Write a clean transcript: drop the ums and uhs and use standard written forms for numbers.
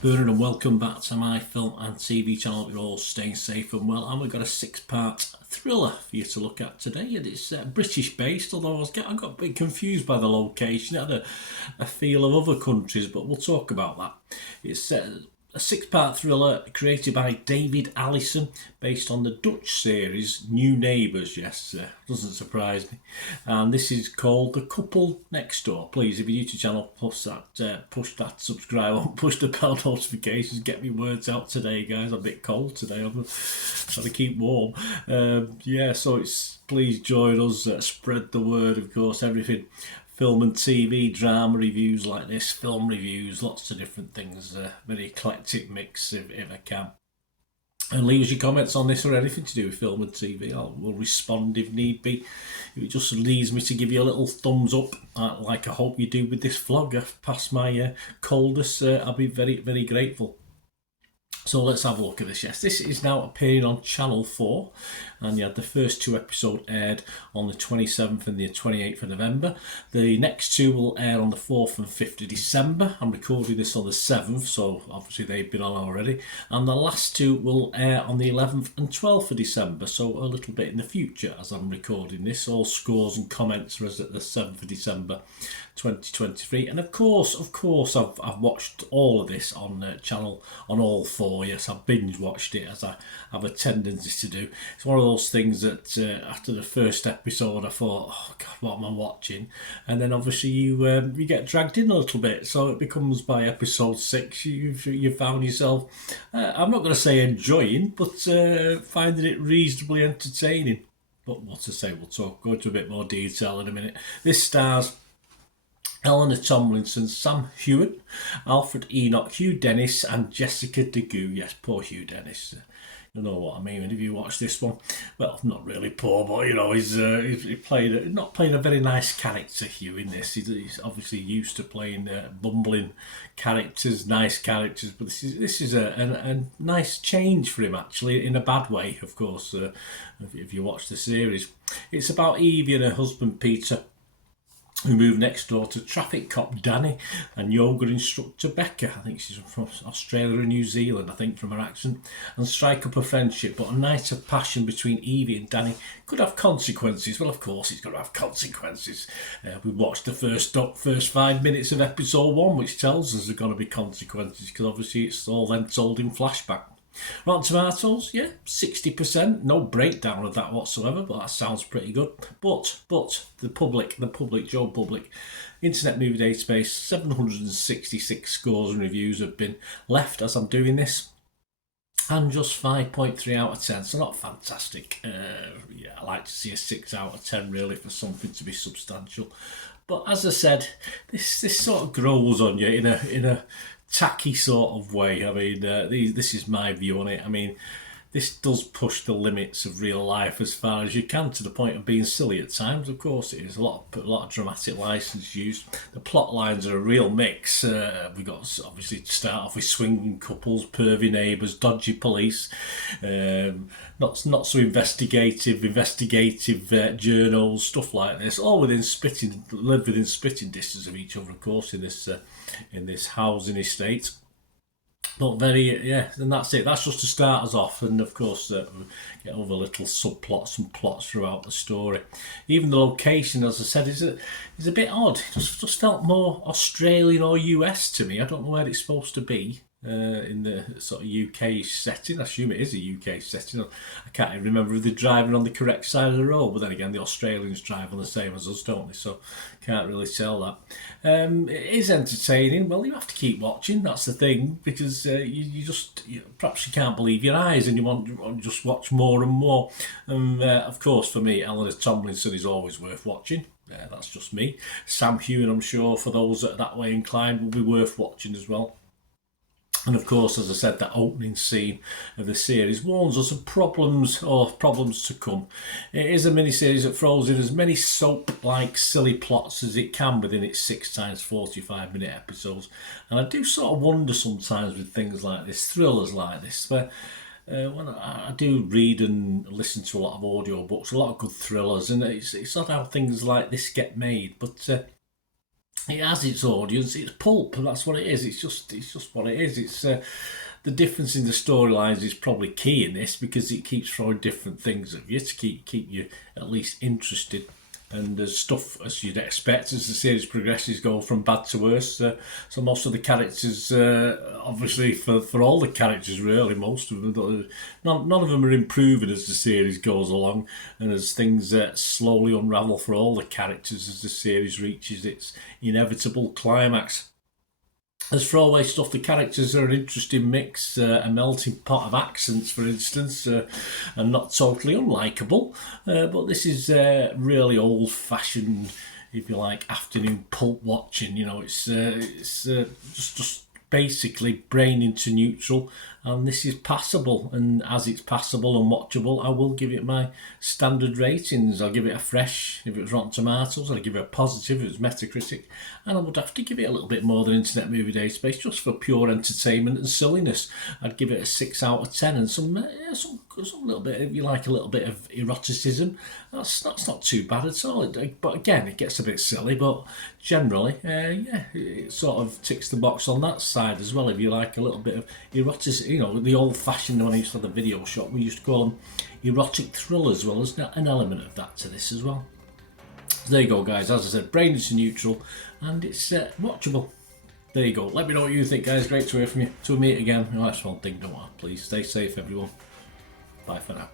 Burner and welcome back to my film and TV channel. You're all staying safe and well, and we've got a 6-part thriller for you to look at today, and it's British based, although I got a bit confused by the location. It had a feel of other countries, but we'll talk about that. It's a 6-part thriller created by David Allison, based on the Dutch series New Neighbours. Yes, doesn't surprise me. And this is called The Couple Next Door. Please, if you're new to the channel, push that subscribe on, push the bell notifications, get me words out today, guys. I'm a bit cold today. I'm trying to keep warm. So please join us, spread the word, of course, everything. Film and TV, drama reviews like this, film reviews, lots of different things. Very eclectic mix if I can. And leave us your comments on this or anything to do with film and TV. We'll respond if need be. If it just leads me to give you a little thumbs up, like I hope you do with this vlog, past my coldness, I'll be very, very grateful. So let's have a look at this. Yes, this is now appearing on Channel 4, and you had the first 2 episodes aired on the 27th and the 28th of November. The next 2 will air on the 4th and 5th of December. I'm recording this on the 7th, so obviously they've been on already. And the last 2 will air on the 11th and 12th of December, so a little bit in the future as I'm recording this. All scores and comments are as at the 7th of December 2023. And of course I've watched all of this on channel on all 4. Yes, I've binge watched it, as I have a tendency to do. It's one of those things that after the first episode I thought, oh god, what am I watching? And then obviously you get dragged in a little bit, so it becomes by episode 6 you've found yourself, I'm not going to say enjoying, but finding it reasonably entertaining. But what to say, we'll go into a bit more detail in a minute. This stars Eleanor Tomlinson, Sam Heughan, Alfred Enoch, Hugh Dennis and Jessica DeGoo. Yes, poor Hugh Dennis. You know what I mean if you watch this one. Well, not really poor, but you know he's not playing a very nice character, Hugh, in this. He's obviously used to playing bumbling characters, nice characters, but this is a nice change for him, actually, in a bad way, of course. If you watch the series, it's about Evie and her husband Peter, who moved next door to traffic cop Danny and yoga instructor Becca. I think she's from Australia and New Zealand, I think, from her accent, and strike up a friendship. But a night of passion between Evie and Danny could have consequences. Well, of course it's going to have consequences. We watched the first 5 minutes of episode 1, which tells us there's going to be consequences, because obviously it's all then told in flashback. Rotten Tomatoes, yeah, 60%. No breakdown of that whatsoever, but that sounds pretty good. But the public, Joe Public, Internet Movie Database, 766 scores and reviews have been left as I'm doing this, and just 5.3 out of 10, so not fantastic. I like to see a 6 out of 10 really for something to be substantial. But as I said, this sort of grows on you in a tacky sort of way. I mean, this is my view on it. I mean, this does push the limits of real life as far as you can, to the point of being silly at times. Of course it is. A lot of dramatic license used. The plot lines are a real mix. We've got, obviously, to start off with swinging couples, pervy neighbours, dodgy police, not so investigative journals, stuff like this, all live within spitting distance of each other, of course, in this housing estate. But and that's it. That's just to start us off, and of course we get other little subplots and plots throughout the story. Even the location, as I said, is a bit odd. It just felt more Australian or US to me. I don't know where it's supposed to be in the sort of UK setting. I assume it is a UK setting. I can't even remember if they're driving on the correct side of the road, but then again the Australians drive on the same as us, don't they? So can't really tell that. It is entertaining. Well, you have to keep watching, that's the thing, because perhaps you can't believe your eyes and you want to just watch more and more. Of course, for me, Eleanor Tomlinson is always worth watching. That's just me. Sam Heughan, I'm sure, for those that way inclined, will be worth watching as well. And of course, as I said, that opening scene of the series warns us of problems to come. It is a mini-series that throws in as many soap-like silly plots as it can within its 6 times 45-minute episodes. And I do sort of wonder sometimes with things like this, thrillers like this, where when I do read and listen to a lot of audiobooks, a lot of good thrillers, and it's odd how things like this get made. But it has its audience. It's pulp. That's what it is. It's just what it is. It's the difference in the storylines is probably key in this, because it keeps throwing different things at you to keep you at least interested. And there's stuff, as you'd expect, as the series progresses, go from bad to worse. So most of the characters, obviously for all the characters really, most of them, none of them are improving as the series goes along, and as things slowly unravel for all the characters as the series reaches its inevitable climax. As throwaway stuff, the characters are an interesting mix, a melting pot of accents, for instance, and not totally unlikable. But this is really old-fashioned, if you like, afternoon pulp watching. You know, it's just basically brain into neutral, and this is passable. And as it's passable and watchable, I will give it my standard ratings. I'll give it a fresh if it was Rotten Tomatoes, I'd give it a positive if it was Metacritic, and I would have to give it a little bit more than Internet Movie Database just for pure entertainment and silliness. I'd give it a 6 out of 10, and some little bit, if you like, a little bit of eroticism. That's not too bad at all. But again, it gets a bit silly, but generally, it sort of ticks the box on that side as well. If you like a little bit of eroticism, you know, the old-fashioned, when I used to have the video shop, we used to call them erotic thrillers. Well, there's an element of that to this as well. So there you go, guys. As I said, brain is neutral, and it's watchable. There you go. Let me know what you think, guys. Great to hear from you. Till we meet again. That's one thing, don't I? Please stay safe, everyone. Bye for now.